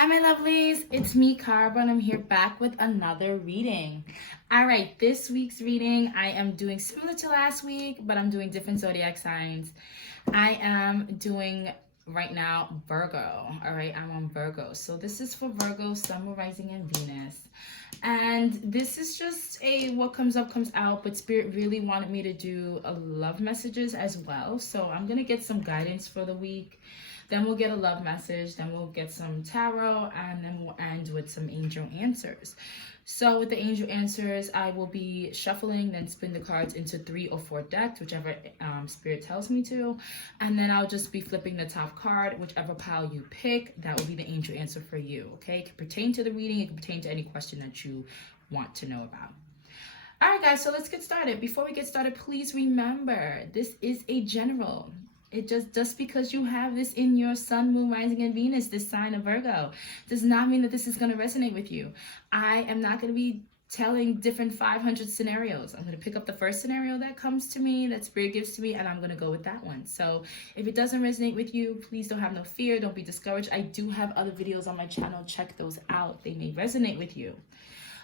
Hi, my lovelies. It's me, Karaba, and I'm here back with another reading. All right, this week's reading, I am doing similar to last week, but I'm doing different zodiac signs. I am doing right now Virgo. All right, I'm on Virgo. So this is for Virgo, Sun, Moon, Rising, and Venus. And this is just a what comes up comes out, but Spirit really wanted me to do a love messages as well. So I'm going to get some guidance for the week. Then we'll get a love message, then we'll get some tarot, and then we'll end with some angel answers. So with the angel answers, I will be shuffling, then spin the cards into 3 or 4 decks, whichever Spirit tells me to. And then I'll just be flipping the top card, whichever pile you pick, that will be the angel answer for you, okay? It can pertain to the reading, it can pertain to any question that you want to know about. All right, guys, so let's get started. Before we get started, please remember, this is a general. It just because you have this in your Sun, Moon, Rising, and Venus, this sign of Virgo, does not mean that this is going to resonate with you. I am not going to be telling different 500 scenarios. I'm going to pick up the first scenario that comes to me, that Spirit gives to me, and I'm going to go with that one. So if it doesn't resonate with you, please don't have no fear. Don't be discouraged. I do have other videos on my channel. Check those out. They may resonate with you.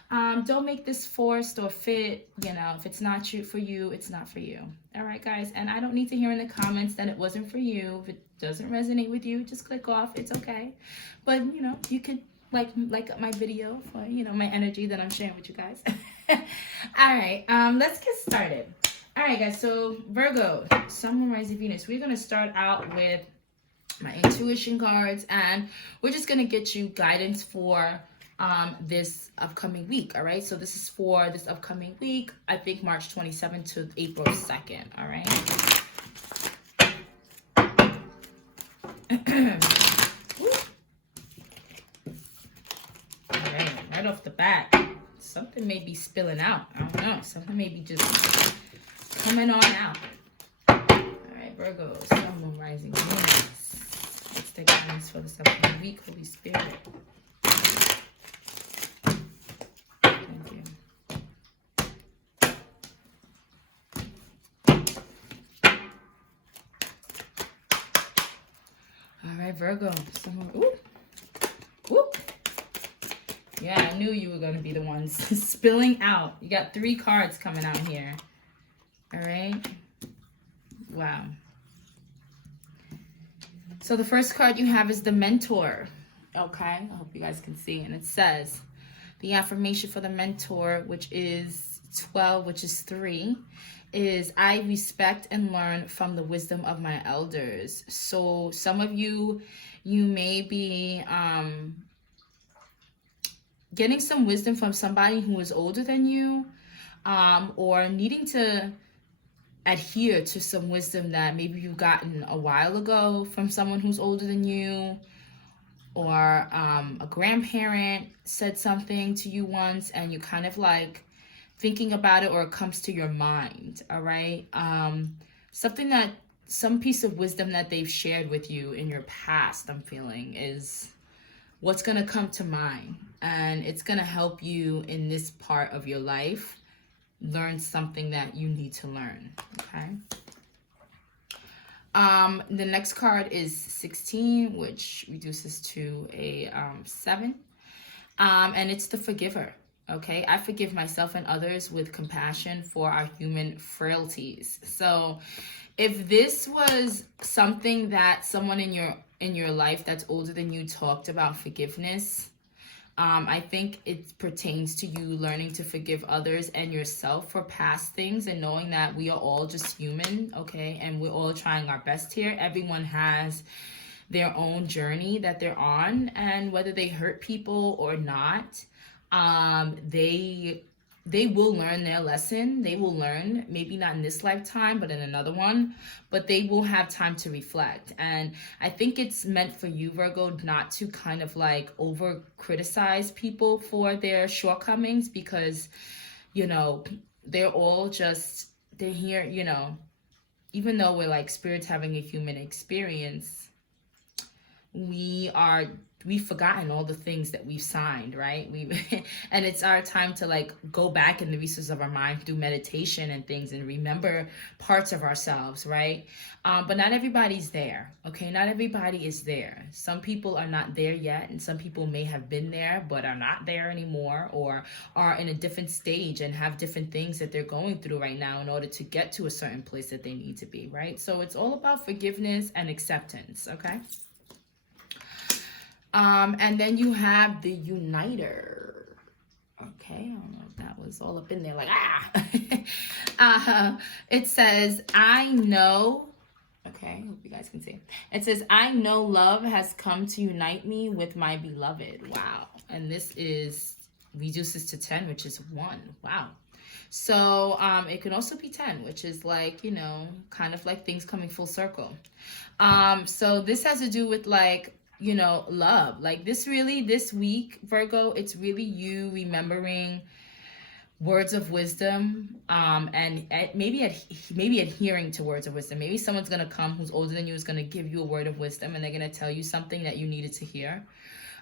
Don't make this forced or fit. You know, if it's not for you, it's not for you. All right, guys. And I don't need to hear in the comments that it wasn't for you. If it doesn't resonate with you, just click off. It's okay. But, you know, you could like my video for, you know, my energy that I'm sharing with you guys. All right. Let's get started. All right, guys. So Virgo, Sun, Moon, Rising, Venus. We're going to start out with my intuition cards, and we're just going to get you guidance for this upcoming week. All right, so this is for this upcoming week, I think March 27th to April 2nd. All right. All right, right off the bat, something may be spilling out. I don't know, something may be just coming on out. All right, Virgo, Sun, Moon, Rising, Venus. What's the guidance for this upcoming week, Holy Spirit? Virgo, somewhere. Ooh. Ooh. Yeah, I knew you were going to be the ones spilling out. You got 3 cards coming out here. All right. Wow. So the first card you have is the Mentor. Okay. I hope you guys can see. And it says the affirmation for the Mentor, which is 12, which is 3. Is I respect and learn from the wisdom of my elders. So some of you may be getting some wisdom from somebody who is older than you, or needing to adhere to some wisdom that maybe you've gotten a while ago from someone who's older than you, or a grandparent said something to you once and you kind of like thinking about it, or it comes to your mind. All right. Some piece of wisdom that they've shared with you in your past, I'm feeling, is what's going to come to mind. And it's going to help you in this part of your life learn something that you need to learn. Okay. The next card is 16, which reduces to a 7. And it's the Forgiver. Okay, I forgive myself and others with compassion for our human frailties. So if this was something that someone in your life that's older than you talked about forgiveness, I think it pertains to you learning to forgive others and yourself for past things, and knowing that we are all just human, okay? And we're all trying our best here. Everyone has their own journey that they're on, and whether they hurt people or not, they will learn their lesson. They will learn, maybe not in this lifetime, but in another one, but they will have time to reflect. And I think it's meant for you, Virgo, not to kind of like over criticize people for their shortcomings, because, you know, they're here, you know, even though we're like spirits having a human experience, we've forgotten all the things that we've signed, right? And it's our time to like go back in the resources of our mind through meditation and things and remember parts of ourselves, right? But not everybody's there, okay? Not everybody is there. Some people are not there yet, and some people may have been there but are not there anymore, or are in a different stage and have different things that they're going through right now in order to get to a certain place that they need to be, right? So it's all about forgiveness and acceptance, okay? And then you have the Uniter. Okay, I don't know if that was all up in there like, it says, I know, okay, hope you guys can see. It says, I know love has come to unite me with my beloved. Wow. And this is, reduces to 10, which is 1. Wow. So it can also be 10, which is like, you know, kind of like things coming full circle. So this has to do with like, you know, love. Like this week, Virgo, it's really you remembering words of wisdom, and maybe adhering to words of wisdom. Maybe someone's gonna come who's older than you, is gonna give you a word of wisdom, and they're gonna tell you something that you needed to hear,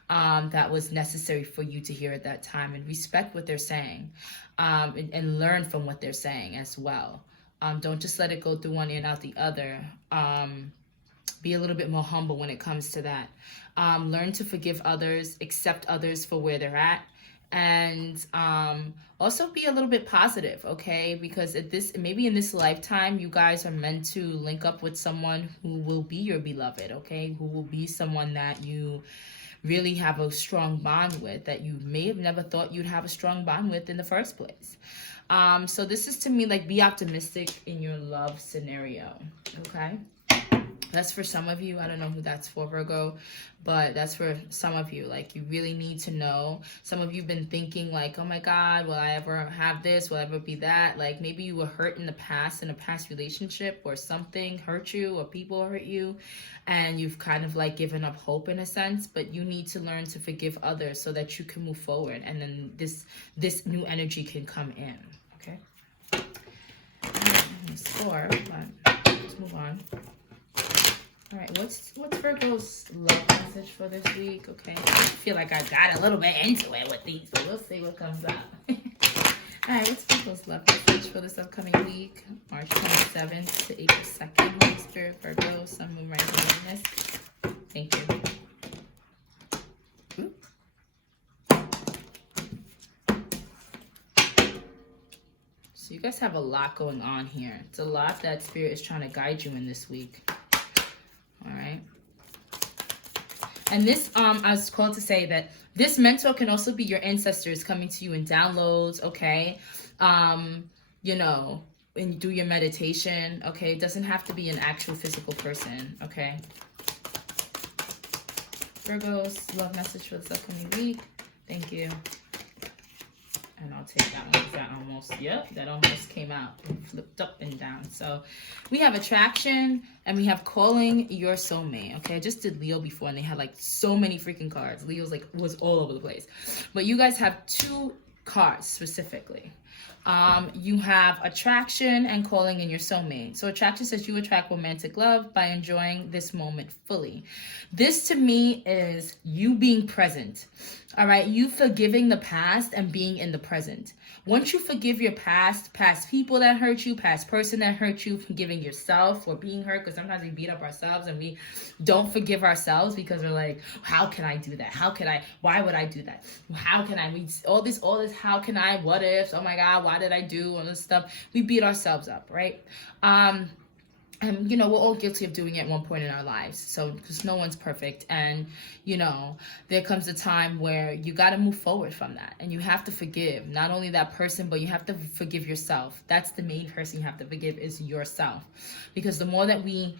that was necessary for you to hear at that time, and respect what they're saying, and learn from what they're saying as well. Don't just let it go through one ear and out the other. Be a little bit more humble when it comes to that. Learn to forgive others, accept others for where they're at, and also be a little bit positive, okay? Because maybe in this lifetime, you guys are meant to link up with someone who will be your beloved, okay? Who will be someone that you really have a strong bond with, that you may have never thought you'd have a strong bond with in the first place. So this is, to me, like, be optimistic in your love scenario, okay? That's for some of you. I don't know who that's for, Virgo, but that's for some of you. Like, you really need to know. Some of you have been thinking like, oh my God, will I ever have this? Will I ever be that? Like, maybe you were hurt in the past, in a past relationship, or something hurt you, or people hurt you, and you've kind of like given up hope in a sense, but you need to learn to forgive others so that you can move forward, and then this new energy can come in, okay? I'm gonna score, but let's move on. All right, what's Virgo's love message for this week? Okay, I feel like I got a little bit into it with these, so we'll see what comes out. All right, what's Virgo's love message for this upcoming week, March 27th to April 2nd? Holy Spirit, Virgo, Sun, Moon, Rising, Venus. Thank you. So you guys have a lot going on here. It's a lot that Spirit is trying to guide you in this week. All right. And this, I was called to say that this mentor can also be your ancestors coming to you in downloads, okay? You know, when you do your meditation, okay? It doesn't have to be an actual physical person, okay? Virgo's love message for this upcoming week. Thank you. And I'll take that one because that almost came out and flipped up and down. So we have attraction and we have calling your soulmate. Okay, I just did Leo before and they had like so many freaking cards. Leo's like was all over the place. But you guys have 2 cards specifically. You have attraction and calling in your soulmate. So attraction says you attract romantic love by enjoying this moment fully. This to me is you being present. All right, you forgiving the past and being in the present. Once you forgive your past people that hurt you, past person that hurt you, forgiving yourself for being hurt, because sometimes we beat up ourselves and we don't forgive ourselves because we're like, how can I do that? Why would I do that? How can I? All this, how can I? What ifs? Oh my God, why did I do all this stuff? We beat ourselves up, right? And, you know, we're all guilty of doing it at one point in our lives. So, because no one's perfect. And, you know, there comes a time where you got to move forward from that. And you have to forgive not only that person, but you have to forgive yourself. That's the main person you have to forgive, is yourself. Because the more that we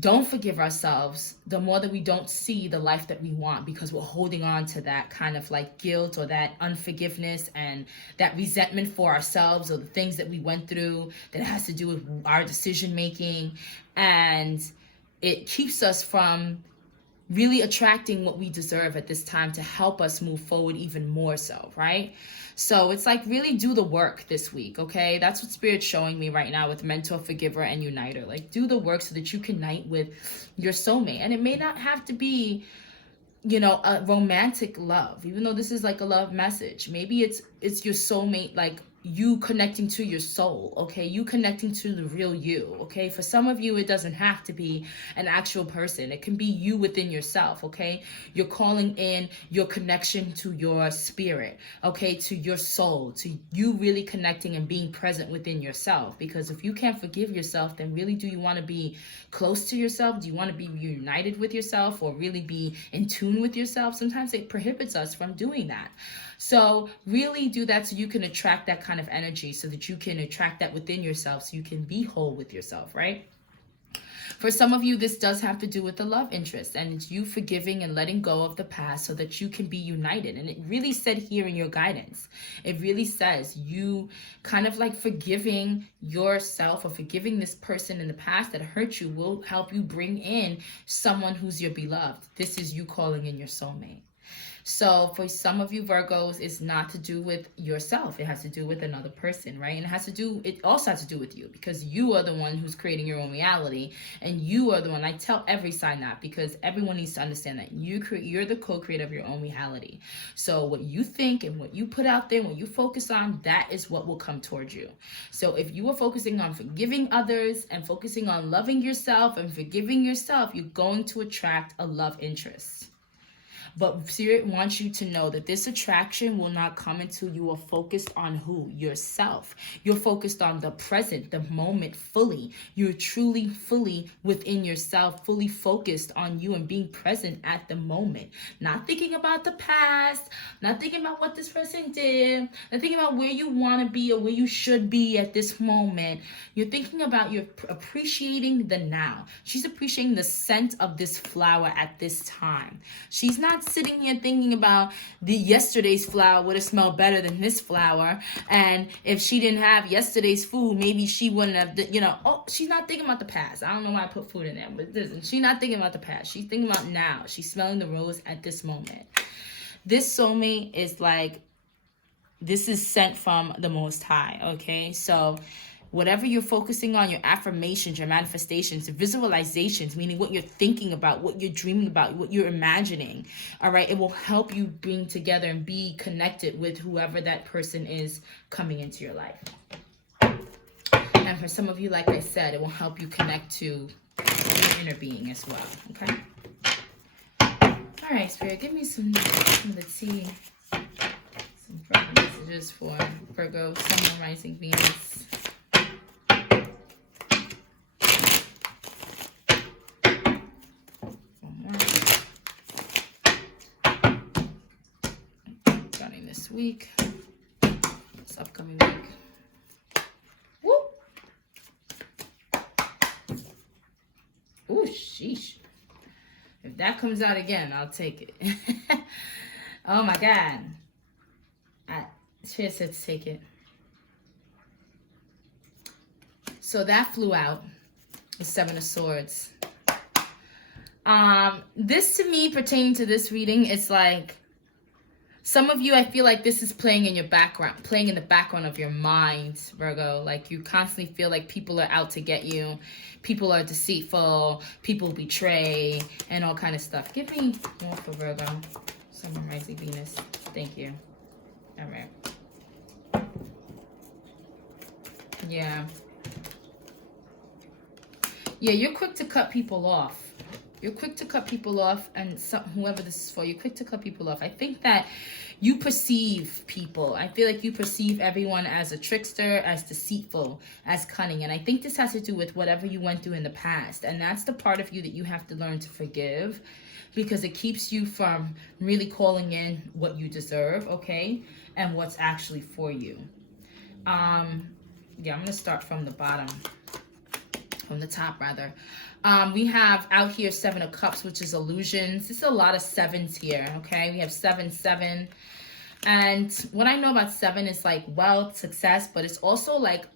don't forgive ourselves, the more that we don't see the life that we want, because we're holding on to that kind of like guilt or that unforgiveness and that resentment for ourselves or the things that we went through that has to do with our decision making. And it keeps us from really attracting what we deserve at this time to help us move forward even more so, right? So it's like really do the work this week, okay? That's what Spirit's showing me right now with Mentor, Forgiver, and Uniter. Like do the work so that you can unite with your soulmate. And it may not have to be, you know, a romantic love, even though this is like a love message. Maybe it's your soulmate, like you connecting to your soul, okay? You connecting to the real you, okay? For some of you, it doesn't have to be an actual person. It can be you within yourself, okay? You're calling in your connection to your spirit, okay? To your soul, to you really connecting and being present within yourself. Because if you can't forgive yourself, then really do you want to be close to yourself? Do you want to be reunited with yourself or really be in tune with yourself? Sometimes it prohibits us from doing that. So really do that so you can attract that kind of energy, so that you can attract that within yourself, so you can be whole with yourself, right? For some of you, this does have to do with the love interest, and it's you forgiving and letting go of the past so that you can be united. And it really said here in your guidance, it really says you kind of like forgiving yourself or forgiving this person in the past that hurt you will help you bring in someone who's your beloved. This is you calling in your soulmate. So for some of you Virgos, it's not to do with yourself. It has to do with another person, right? And it also has to do with you, because you are the one who's creating your own reality, and you are the one. I tell every sign that, because everyone needs to understand that you're the co-creator of your own reality. So what you think and what you put out there, what you focus on, that is what will come towards you. So if you are focusing on forgiving others and focusing on loving yourself and forgiving yourself, you're going to attract a love interest. But Spirit wants you to know that this attraction will not come until you are focused on who? Yourself. You're focused on the present, the moment fully. You're truly, fully within yourself, fully focused on you and being present at the moment. Not thinking about the past, not thinking about what this person did, not thinking about where you want to be or where you should be at this moment. You're thinking about, you're appreciating the now. She's appreciating the scent of this flower at this time. She's not sitting here thinking about the yesterday's flower would have smelled better than this flower, and if she didn't have yesterday's food, maybe she wouldn't have, you know. Oh, she's not thinking about the past. I don't know why I put food in there, but listen, she's not thinking about the past. She's thinking about now. She's smelling the rose at this moment. This soulmate is like, this is sent from the Most High, okay? So whatever you're focusing on, your affirmations, your manifestations, visualizations, meaning what you're thinking about, what you're dreaming about, what you're imagining, all right, it will help you bring together and be connected with whoever that person is coming into your life. And for some of you, like I said, it will help you connect to your inner being as well, okay? All right, Spirit, give me some of the tea. Some Virgo messages for Virgo, Sun, Moon, Rising, Venus. Week, this upcoming week. Woo! Ooh, sheesh. If that comes out again, I'll take it. Oh my God. She said to take it. So that flew out. The Seven of Swords. This to me, pertaining to this reading, it's like, some of you, I feel like this is playing in your background, playing in the background of your mind, Virgo. Like you constantly feel like people are out to get you. People are deceitful. People betray and all kind of stuff. Give me more for Virgo. Sun, Moon, Rising, Venus. Thank you. All right. Yeah. Yeah, you're quick to cut people off. You're quick to cut people off, and whoever this is for, you're quick to cut people off. I think that you perceive people. I feel like you perceive everyone as a trickster, as deceitful, as cunning. And I think this has to do with whatever you went through in the past. And that's the part of you that you have to learn to forgive, because it keeps you from really calling in what you deserve, okay? And what's actually for you. Yeah, I'm going to start from the bottom. From the top, rather. We have out here 7 of Cups, which is illusions. There's a lot of sevens here, okay? We have 7, 7. And what I know about 7 is like wealth, success, but it's also like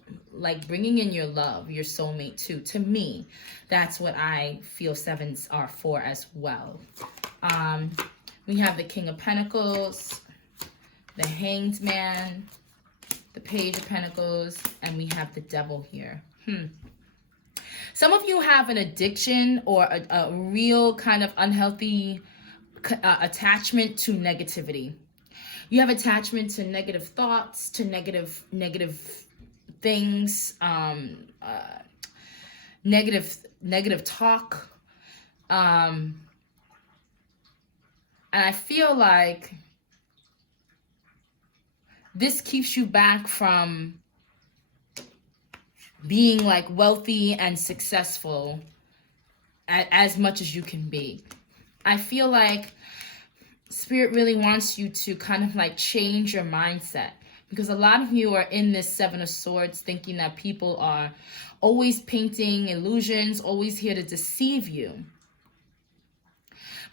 bringing in your love, your soulmate too. To me, that's what I feel 7s are for as well. We have the King of Pentacles, the Hanged Man, the Page of Pentacles, and we have the Devil here. Some of you have an addiction or a real kind of unhealthy attachment to negativity. You have attachment to negative thoughts, to negative things, negative talk. And I feel like this keeps you back from being like wealthy and successful as much as you can be. I feel like Spirit really wants you to kind of like change your mindset, because a lot of you are in this 7 of Swords thinking that people are always painting illusions, always here to deceive you.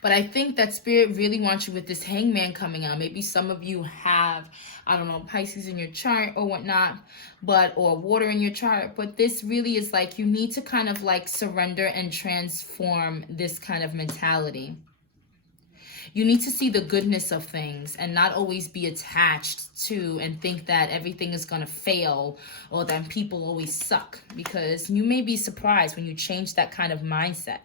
But I think that Spirit really wants you with this Hangman coming out. Maybe some of you have, I don't know, Pisces in your chart or whatnot, or water in your chart. But this really is like you need to kind of like surrender and transform this kind of mentality. You need to see the goodness of things and not always be attached to and think that everything is going to fail or that people always suck, because you may be surprised when you change that kind of mindset.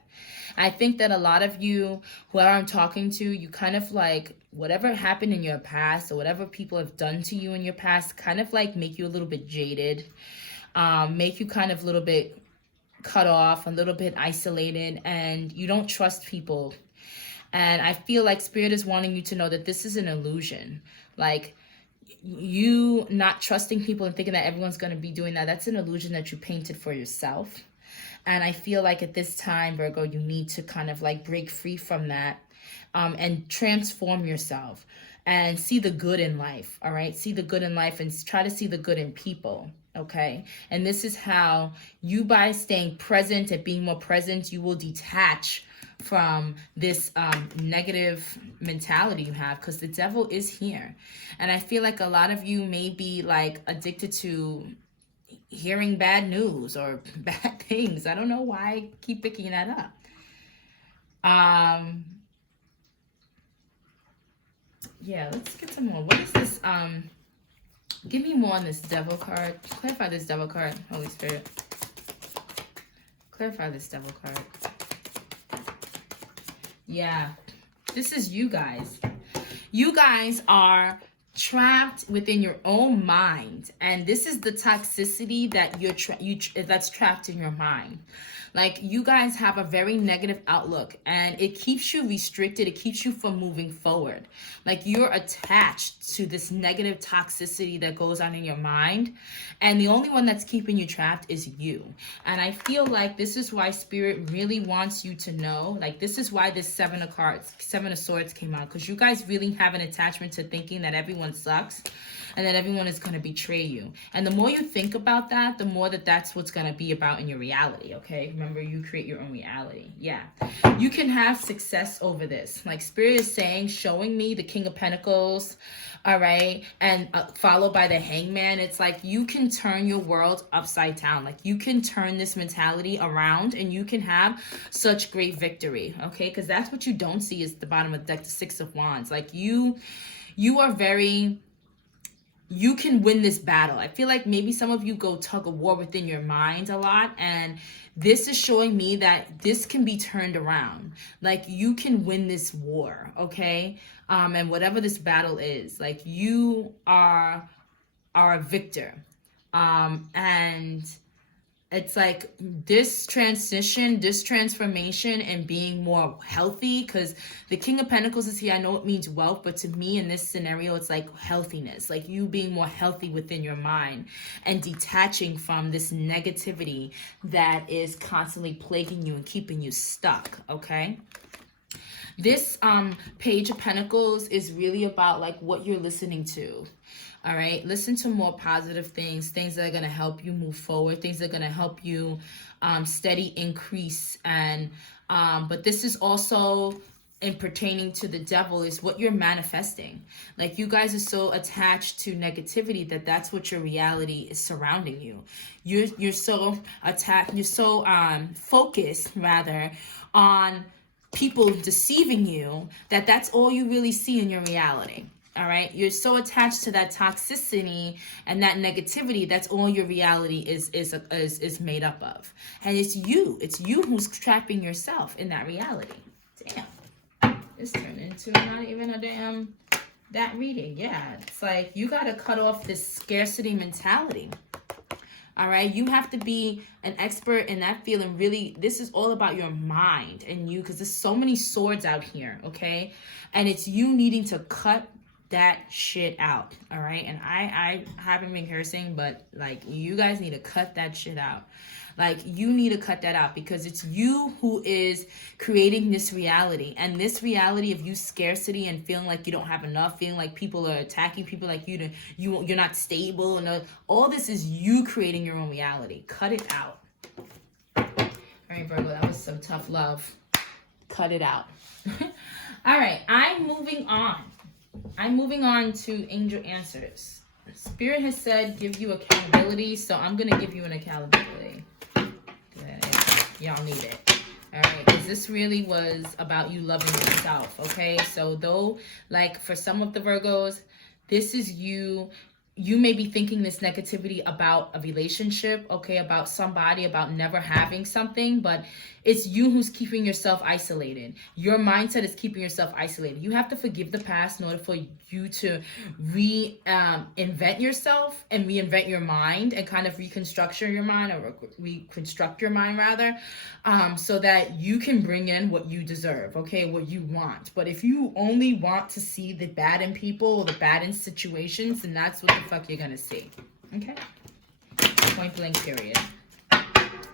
I think that a lot of you, whoever I'm talking to, you kind of like whatever happened in your past or whatever people have done to you in your past kind of like make you a little bit jaded, make you kind of a little bit cut off, a little bit isolated, and you don't trust people. And I feel like Spirit is wanting you to know that this is an illusion. Like, you not trusting people and thinking that everyone's going to be doing that, that's an illusion that you painted for yourself. And I feel like at this time, Virgo, you need to kind of like break free from that and transform yourself and see the good in life, all right? See the good in life and try to see the good in people, okay? And this is how you, by staying present and being more present, you will detach from this negative mentality you have, because the devil is here. And I feel like a lot of you may be like addicted to hearing bad news or bad things. I don't know why I keep picking that up. Yeah, let's get some more. What is this? Give me more on this devil card. Clarify this devil card, Holy Spirit. Clarify this devil card. Yeah, this is you guys. You guys are trapped within your own mind, and this is the toxicity that that's trapped in your mind. Like, you guys have a very negative outlook, and it keeps you restricted. It keeps you from moving forward. Like, you're attached to this negative toxicity that goes on in your mind, and the only one that's keeping you trapped is you. And I feel like this is why Spirit really wants you to know, like, this is why this 7 of Swords came out, because you guys really have an attachment to thinking that everyone sucks and that everyone is going to betray you. And the more you think about that, the more that's what's going to be about in your reality, okay? Remember, you create your own reality. Yeah. You can have success over this. Like, Spirit is saying, showing me the King of Pentacles, all right? And followed by the Hangman. It's like you can turn your world upside down. Like, you can turn this mentality around and you can have such great victory, okay? Because that's what you don't see is the bottom of the deck, the 6 of Wands. Like, you are very... you can win this battle. I feel like maybe some of you go tug of war within your mind a lot, and this is showing me that this can be turned around. Like, you can win this war, okay? And whatever this battle is, like, you are a victor. And it's like this transition, this transformation, and being more healthy, because the King of Pentacles is here. I know it means wealth, but to me in this scenario, it's like healthiness, like you being more healthy within your mind and detaching from this negativity that is constantly plaguing you and keeping you stuck, okay? This Page of Pentacles is really about like what you're listening to. All right, listen to more positive things that are going to help you move forward, things that are going to help you steady increase. And but this is also in pertaining to the devil is what you're manifesting. Like, you guys are so attached to negativity that that's what your reality is surrounding you. You're so attached, you're so focused rather on people deceiving you that that's all you really see in your reality. All right, you're so attached to that toxicity and that negativity. That's all your reality is made up of, and it's you who's trapping yourself in that reality. Damn, this turned into not even a damn that reading. Yeah, it's like you got to cut off this scarcity mentality. All right, you have to be an expert in that field, and really, this is all about your mind and you, because there's so many swords out here. Okay, and it's you needing to cut that shit out. All right, and I haven't been cursing, but like, you guys need to cut that shit out. Like, you need to cut that out, because it's you who is creating this reality, and this reality of you scarcity and feeling like you don't have enough, feeling like people are attacking people, like you're not stable, and all this is you creating your own reality. Cut it out. All right, Virgo, that was some tough love. Cut it out. All right, I'm moving on to angel answers. Spirit has said give you accountability, so I'm going to give you an accountability. Y'all need it. All right, because this really was about you loving yourself, okay? So though, like, for some of the Virgos, this is you may be thinking this negativity about a relationship, okay, about somebody, about never having something, but it's you who's keeping yourself isolated. Your mindset is keeping yourself isolated. You have to forgive the past in order for you to invent yourself and reinvent your mind and kind of reconstruct your mind, or reconstruct your mind rather, so that you can bring in what you deserve, okay, what you want. But if you only want to see the bad in people or the bad in situations, then that's what the fuck you're gonna see, okay? Point blank period.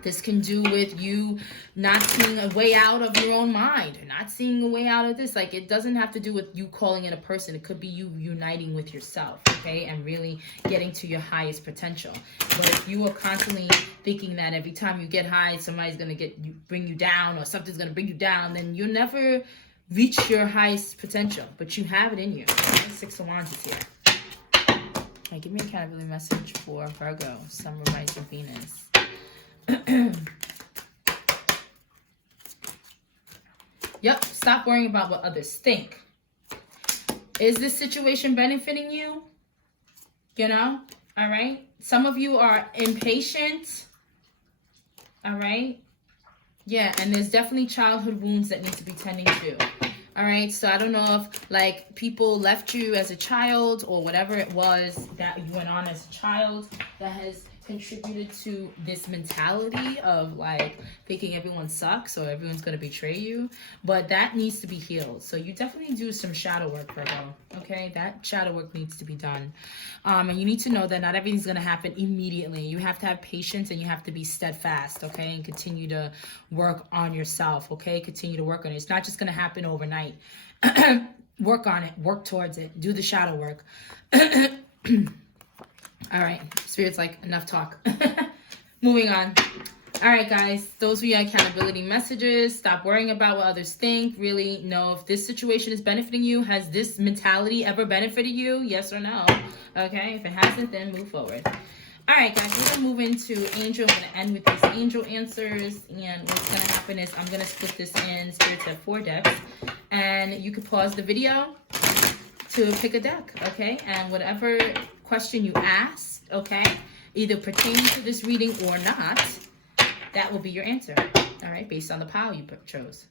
This can do with you not seeing a way out of your own mind, or not seeing a way out of this. Like, it doesn't have to do with you calling in a person. It could be you uniting with yourself, okay, and really getting to your highest potential. But if you are constantly thinking that every time you get high, somebody's going to bring you down, or something's going to bring you down, then you'll never reach your highest potential. But you have it in you. Okay? Six of Wands is here. All right, give me a accountability message for Virgo, Sun, Rising, Venus. Yep, stop worrying about what others think. Is this situation benefiting you? You know, all right? Some of you are impatient, all right? Yeah, and there's definitely childhood wounds that need to be tending to. All right, so I don't know if, like, people left you as a child, or whatever it was that you went on as a child that has contributed to this mentality of, like, thinking everyone sucks or everyone's going to betray you. But that needs to be healed. So you definitely do some shadow work, Virgo. Okay, that shadow work needs to be done. And you need to know that not everything's going to happen immediately. You have to have patience, and you have to be steadfast, okay, and continue to work on yourself, okay? Continue to work on it. It's not just going to happen overnight. Work on it. Work towards it. Do the shadow work. All right, Spirit's like, enough talk. Moving on. All right, guys, those were your accountability messages. Stop worrying about what others think. Really know if this situation is benefiting you. Has this mentality ever benefited you? Yes or no? Okay, if it hasn't, then move forward. All right, guys, we're going to move into angel. I'm going to end with these angel answers. And what's going to happen is I'm going to split this in. Spirits have 4 decks. And you can pause the video to pick a deck, okay? And whatever question you asked, okay, either pertaining to this reading or not, that will be your answer, all right, based on the pile you chose.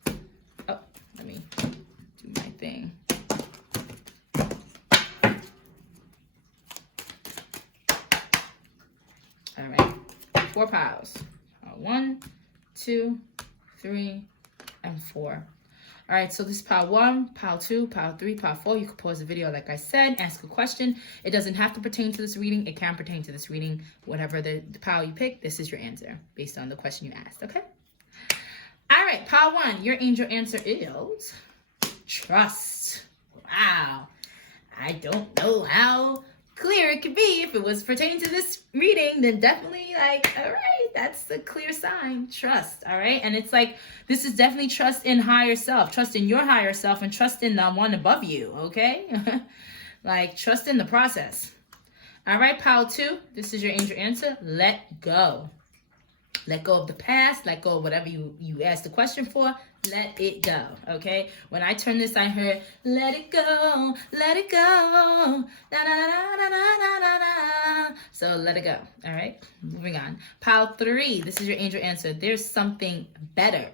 Oh, let me do my thing. All right, 4 piles. 1, 2, 3, and 4. All right, so this is pile 1, pile 2, pile 3, pile 4. You can pause the video, like I said, ask a question. It doesn't have to pertain to this reading. It can pertain to this reading. Whatever the pile you pick, this is your answer based on the question you asked, okay? All right, pile 1, your angel answer is trust. Wow. I don't know how clear it could be. If it was pertaining to this reading, then definitely like, all right, that's a clear sign. Trust, all right? And it's like, this is definitely trust in higher self, trust in your higher self, and trust in the one above you, okay? Like, trust in the process. All right, pile 2, this is your angel answer. Let go. Let go of the past. Let go of whatever you asked the question for. Let it go, okay? When I turned this, I heard, let it go, let it go. Da, da, da, da, da, da, da. So let it go, all right? Moving on. Pile 3, this is your angel answer. There's something better.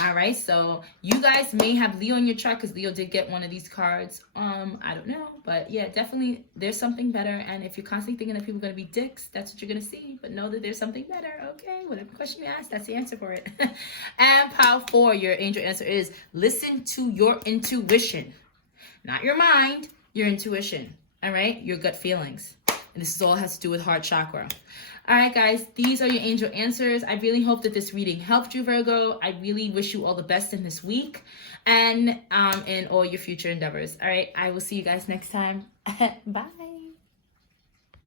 All right, so you guys may have Leo in your chart because Leo did get one of these cards. I don't know, but yeah, definitely there's something better. And if you're constantly thinking that people are going to be dicks, that's what you're going to see. But know that there's something better, okay? Whatever question you ask, that's the answer for it. And pile 4, your angel answer is listen to your intuition. Not your mind, your intuition, all right? Your gut feelings. And this is all has to do with heart chakra. All right, guys, these are your angel answers. I really hope that this reading helped you, Virgo. I really wish you all the best in this week and in all your future endeavors. All right, I will see you guys next time. Bye.